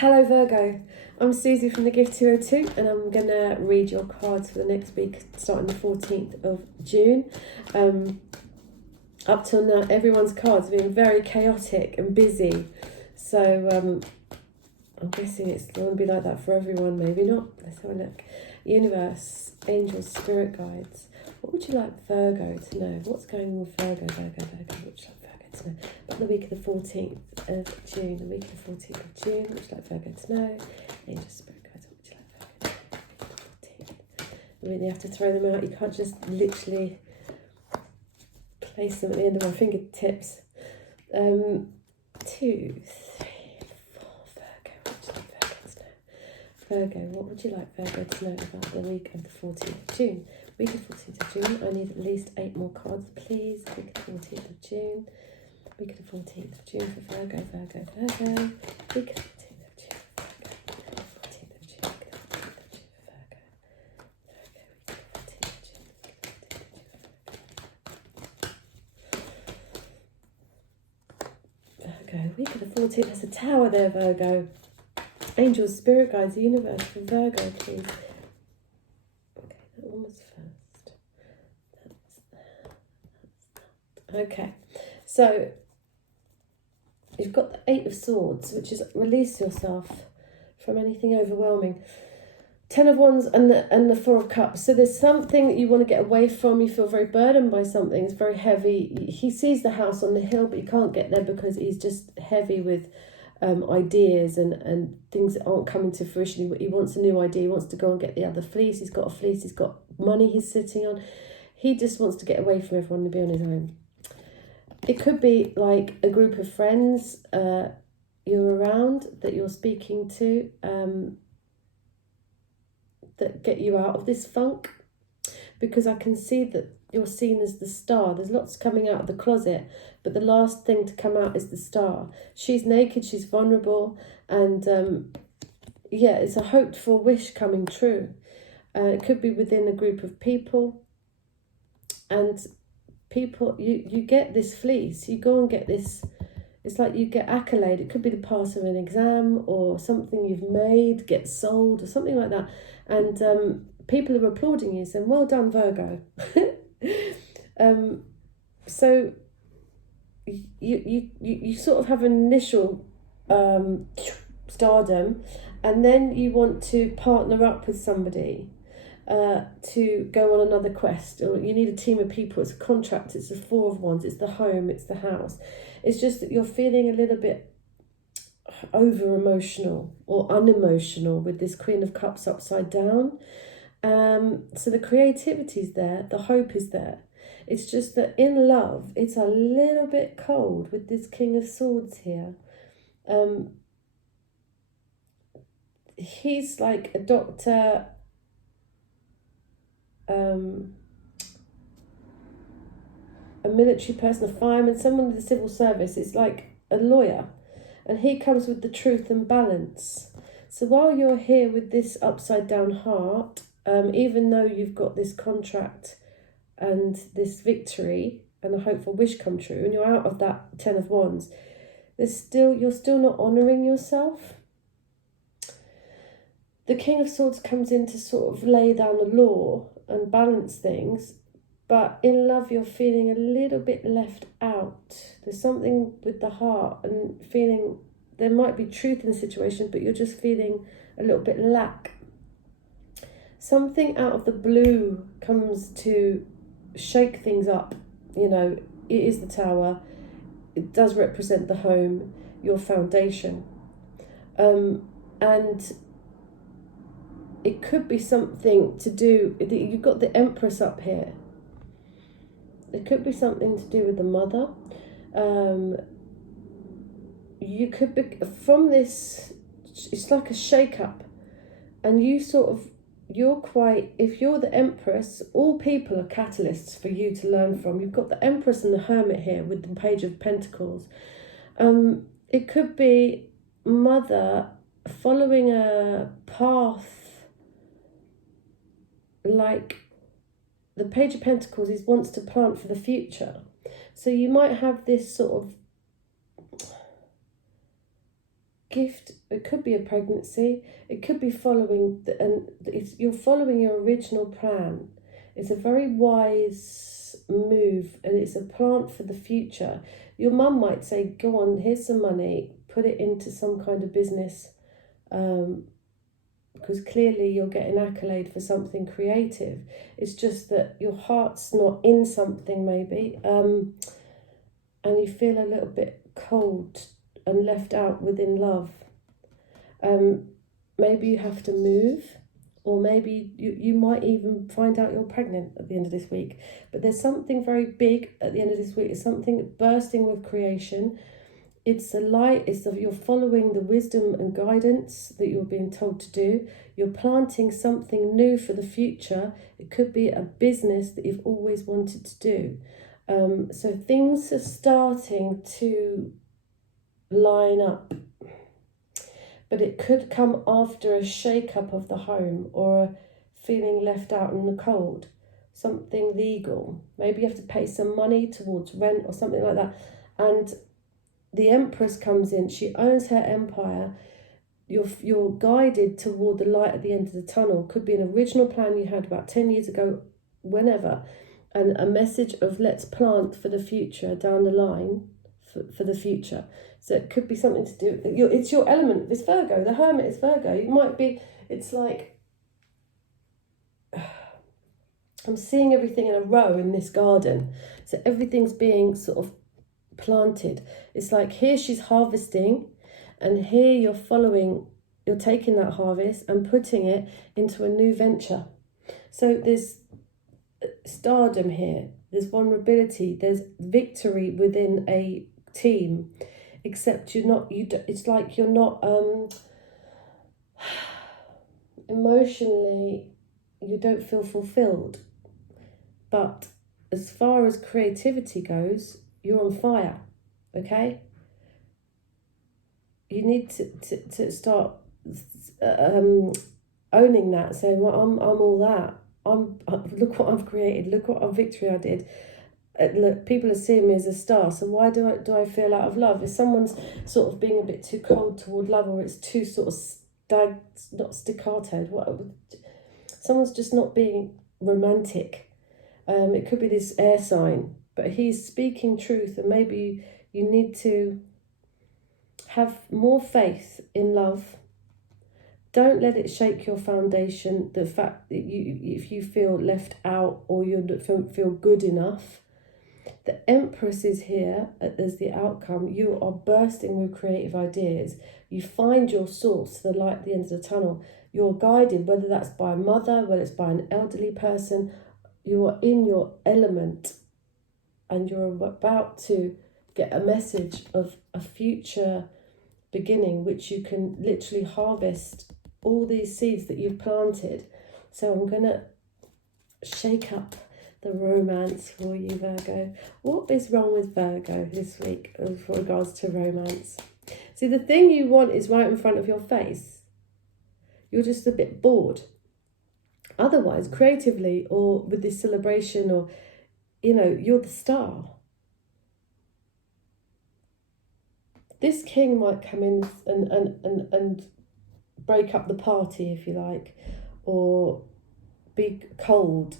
Hello Virgo, I'm Susie from the Gift 202 and I'm going to read your cards for the next week starting the 14th of June. Up till now everyone's cards have been very chaotic and busy, so I'm guessing it's going to be like that for everyone, maybe not. Let's have a look. Universe, angels, spirit guides. What would you like Virgo to know? What's going on with Virgo? What would you like Virgo to know? About the week of the 14th of June, the week of the 14th of June, what would you like Virgo to know? Angels, spirit guides, what would you like Virgo to know? I mean, you have to throw them out. You can't just literally place them at the end of my fingertips. 2, 3, 4, Virgo, what would you like Virgo to know? Virgo, what would you like Virgo to know about the week of the 14th of June? Week of the 14th of June, I need at least 8 more cards, please. Week of the 14th of June. Week of the 14th of June for Virgo. Week of the 14th of June, Virgo. 14th of June, 14th of June for Virgo. Week of the 14th of June, 14th of June for Virgo. Virgo, week of the 14th, there's a tower there, Virgo. Angels, spirit guides, the universe for Virgo, please. Okay, that one was first. Okay, so you've got the 8 of Swords, which is release yourself from anything overwhelming. 10 of Wands and the 4 of Cups. So there's something that you want to get away from. You feel very burdened by something. It's very heavy. He sees the house on the hill, but you can't get there because he's just heavy with ideas and things that aren't coming to fruition. He wants a new idea. He wants to go and get the other fleece. He's got a fleece. He's got money he's sitting on. He just wants to get away from everyone and be on his own. It could be like a group of friends you're around that you're speaking to that get you out of this funk, because I can see that you're seen as the star. There's lots coming out of the closet, but the last thing to come out is the star. She's naked, she's vulnerable, and yeah, it's a hoped for wish coming true. It could be within a group of people, and people, you get this fleece, you go and get this, it's like you get accolade. It could be the pass of an exam or something you've made gets sold or something like that, and people are applauding you, saying, well done, Virgo. So you sort of have an initial stardom, and then you want to partner up with somebody to go on another quest, or you need a team of people. It's a contract, it's the 4 of Wands, it's the home, it's the house. It's just that you're feeling a little bit over emotional or unemotional with this Queen of Cups upside down. So the creativity's there, the hope is there. It's just that in love, it's a little bit cold with this King of Swords here. He's like a doctor, a military person, a fireman, someone with the civil service. It's like a lawyer, and he comes with the truth and balance. So while you're here with this upside down heart, even though you've got this contract and this victory and a hopeful wish come true, and you're out of that 10 of Wands, you're still not honouring yourself. The King of Swords comes in to sort of lay down the law and balance things, but in love you're feeling a little bit left out. There's something with the heart and feeling there might be truth in the situation, but you're just feeling a little bit lack. Something out of the blue comes to shake things up. You know, it is the Tower. It does represent the home, your foundation. And it could be something to do, you've got the Empress up here. It could be something to do with the mother. You could be, from this, it's like a shake-up. And you're quite, if you're the Empress, all people are catalysts for you to learn from. You've got the Empress and the Hermit here with the Page of Pentacles. It could be mother following a path, like the Page of Pentacles wants to plant for the future. So you might have this sort of gift. It could be a pregnancy. It could be following, you're following your original plan. It's a very wise move, and it's a plant for the future. Your mum might say, go on, here's some money, put it into some kind of business, because clearly you're getting accolade for something creative. It's just that your heart's not in something, maybe, and you feel a little bit cold and left out within love. Maybe you have to move, or maybe you might even find out you're pregnant at the end of this week. But there's something very big at the end of this week. It's something bursting with creation. It's a light. You're following the wisdom and guidance that you're being told to do. You're planting something new for the future. It could be a business that you've always wanted to do. So things are starting to line up. But it could come after a shake-up of the home, or a feeling left out in the cold. Something legal. Maybe you have to pay some money towards rent or something like that. And the Empress comes in. She owns her empire. You're guided toward the light at the end of the tunnel. Could be an original plan you had about 10 years ago, whenever. And a message of let's plant for the future down the line, for the future. So it could be something to do, it's your element, it's Virgo, the Hermit is Virgo. You might be, it's like, I'm seeing everything in a row in this garden. So everything's being sort of planted. It's like here she's harvesting, and here you're taking that harvest and putting it into a new venture. So there's stardom here, there's vulnerability, there's victory within a team, except it's like you're not emotionally, you don't feel fulfilled. But as far as creativity goes, you're on fire. Okay, you need to start owning that, saying, well, I'm all that. Look what I've created, look what victory I did. Look, people are seeing me as a star, so why do I feel out of love? If someone's sort of being a bit too cold toward love, or it's too sort of not staccato, someone's just not being romantic. It could be this air sign, but he's speaking truth, and maybe you need to have more faith in love. Don't let it shake your foundation, the fact that if you feel left out or you don't feel good enough. The Empress is here as the outcome. You are bursting with creative ideas. You find your source, the light at the end of the tunnel. You're guided, whether that's by a mother, whether it's by an elderly person. You are in your element, and you're about to get a message of a future beginning, which you can literally harvest all these seeds that you've planted. So I'm going to shake up the romance for you, Virgo. What is wrong with Virgo this week with regards to romance? See, the thing you want is right in front of your face. You're just a bit bored. Otherwise, creatively, or with this celebration, or, you're the star. This king might come in and break up the party, if you like, or be cold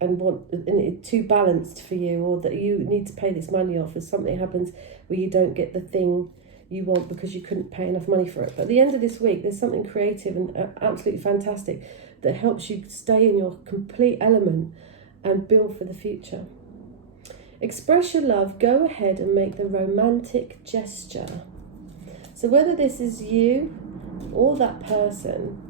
and it's too balanced for you, or that you need to pay this money off, or something happens where you don't get the thing you want because you couldn't pay enough money for it. But at the end of this week, there's something creative and absolutely fantastic that helps you stay in your complete element and build for the future. Express your love. Go ahead and make the romantic gesture. So whether this is you or that person,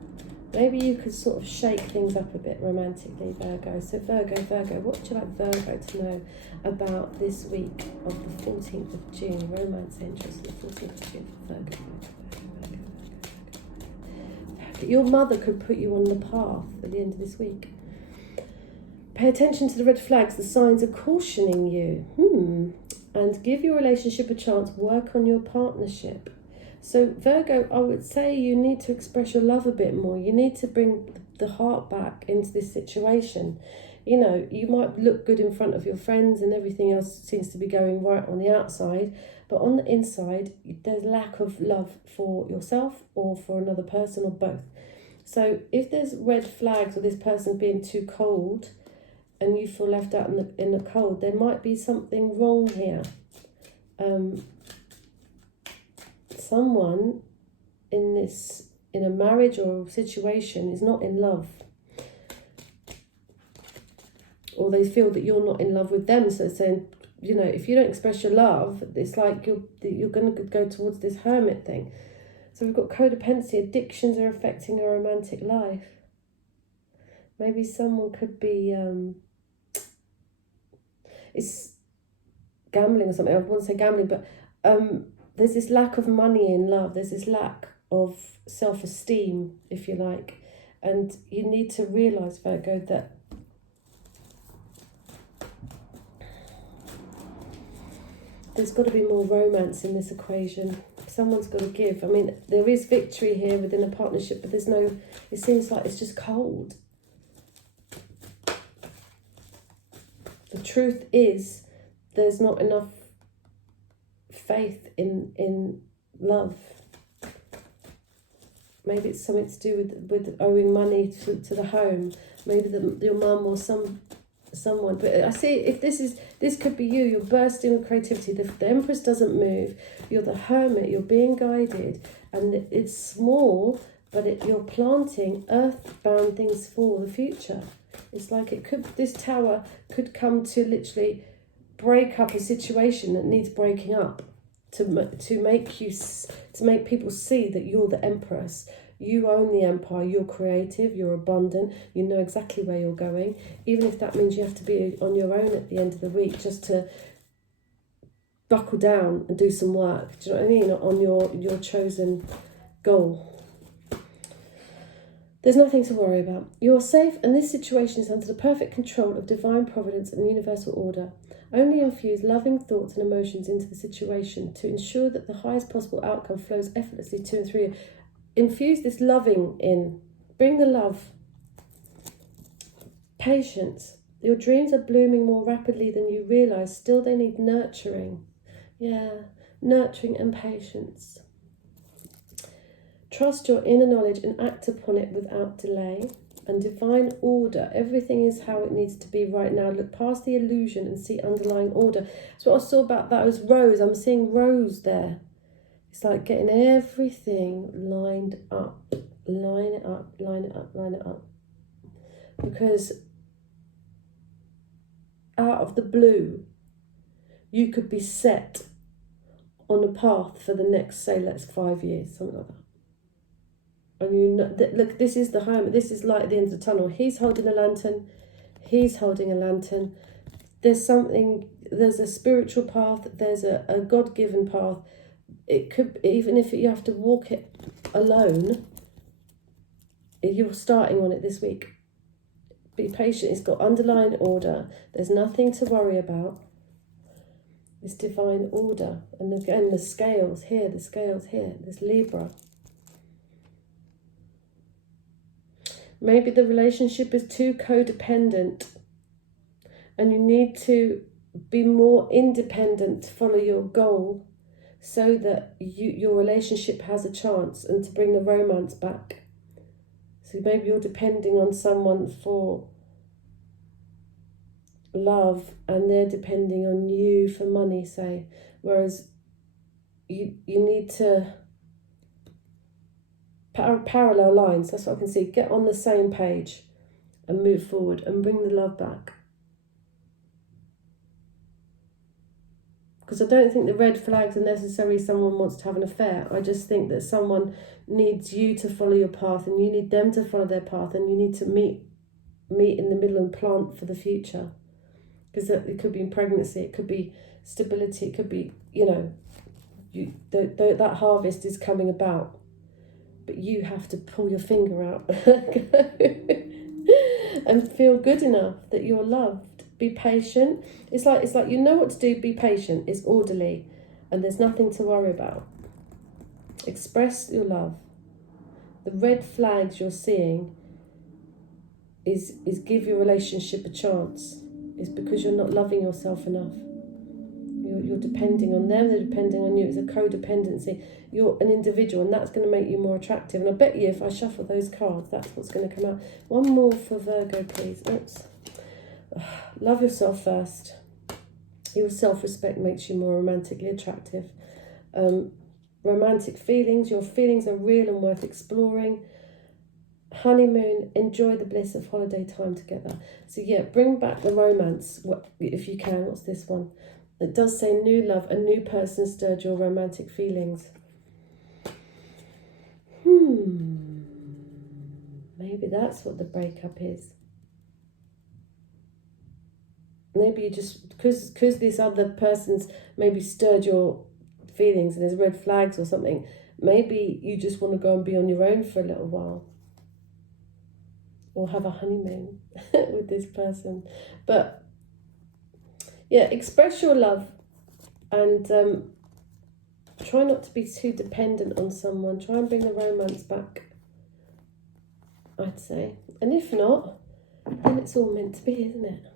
maybe you could sort of shake things up a bit romantically, Virgo. So Virgo, what would you like Virgo to know about this week of the 14th of June? Romance interest, the 14th of June for Virgo. Your mother could put you on the path at the end of this week. Pay attention to the red flags. The signs are cautioning you. And give your relationship a chance. Work on your partnership. So Virgo, I would say you need to express your love a bit more. You need to bring the heart back into this situation. You might look good in front of your friends and everything else seems to be going right on the outside, but on the inside, there's lack of love for yourself or for another person or both. So if there's red flags or this person being too cold and you feel left out in the cold, there might be something wrong here. Someone in a marriage or a situation is not in love, or they feel that you're not in love with them. So it's saying, you know, if you don't express your love, it's like you're going to go towards this hermit thing. So we've got codependency. Addictions are affecting a romantic life. Maybe someone could be it's gambling or something. I want to say gambling, but there's this lack of money in love. There's this lack of self-esteem, if you like. And you need to realise, Virgo, that there's got to be more romance in this equation. Someone's got to give. I mean, there is victory here within a partnership, but there's no, it seems like it's just cold. The truth is, there's not enough faith in love. Maybe it's something to do with owing money to the home. Maybe your mum or someone. But I see, if this could be you. You're bursting with creativity. The Empress doesn't move. You're the hermit. You're being guided, and it's small, but you're planting earthbound things for the future. It's like this tower could come to literally break up a situation that needs breaking up, to make people see that you're the Empress. You own the empire. You're creative. You're abundant. You know exactly where you're going, even if that means you have to be on your own at the end of the week, just to buckle down and do some work. Do you know what I mean? On your chosen goal. There's nothing to worry about. You're safe, and this situation is under the perfect control of divine providence and universal order. Only infuse loving thoughts and emotions into the situation to ensure that the highest possible outcome flows effortlessly to and through you. Infuse this loving in. Bring the love. Patience. Your dreams are blooming more rapidly than you realise. Still, they need nurturing. Yeah, nurturing and patience. Trust your inner knowledge and act upon it without delay. And divine order. Everything is how it needs to be right now. Look past the illusion and see underlying order. So what I saw about that was rose. I'm seeing rose there. It's like getting everything lined up. Line it up, line it up, line it up. Because out of the blue, you could be set on a path for the next, say, let's 5 years, something like that. And you know, look, this is the hermit. This is light at the end of the tunnel. He's holding a lantern. He's holding a lantern. There's a spiritual path. There's a God-given path. It could, even if you have to walk it alone, you're starting on it this week. Be patient. It's got underlying order. There's nothing to worry about. It's divine order. And again, the scales here, the scales here. There's Libra. Maybe the relationship is too codependent and you need to be more independent to follow your goal so that your relationship has a chance and to bring the romance back. So maybe you're depending on someone for love and they're depending on you for money, say. Whereas you need to... parallel lines, that's what I can see. Get on the same page and move forward and bring the love back. Because I don't think the red flags are necessarily someone wants to have an affair. I just think that someone needs you to follow your path and you need them to follow their path, and you need to meet in the middle and plant for the future. Because it could be in pregnancy, it could be stability, it could be, that harvest is coming about. But you have to pull your finger out and feel good enough that you're loved. Be patient. It's like you know what to do. Be patient. It's orderly, and there's nothing to worry about. Express your love. The red flags you're seeing is give your relationship a chance. It's because you're not loving yourself enough. You're depending on them, they're depending on you. It's a codependency. You're an individual, and that's going to make you more attractive. And I bet you if I shuffle those cards, that's what's going to come out. One more for Virgo, please. Oops. Love yourself first. Your self-respect makes you more romantically attractive. Romantic feelings. Your feelings are real and worth exploring. Honeymoon, enjoy the bliss of holiday time together. So yeah, bring back the romance if you can. What's this one? It does say new love, a new person stirred your romantic feelings. Maybe that's what the breakup is. Maybe you just, because this other person's maybe stirred your feelings and there's red flags or something, maybe you just want to go and be on your own for a little while. Or have a honeymoon with this person. But yeah, express your love and try not to be too dependent on someone. Try and bring the romance back, I'd say. And if not, then it's all meant to be, isn't it?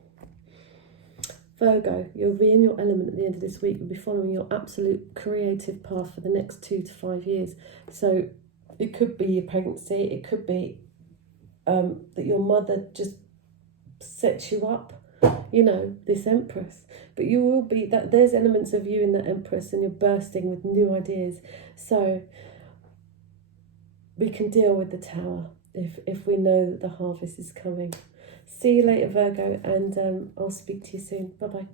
Virgo, you'll be in your element at the end of this week. You'll be following your absolute creative path for the next 2 to 5 years. So it could be your pregnancy. It could be that your mother just sets you up, this Empress. But you will be, that there's elements of you in the Empress and you're bursting with new ideas. So we can deal with the Tower if we know that the harvest is coming. See you later, Virgo, and I'll speak to you soon. Bye-bye.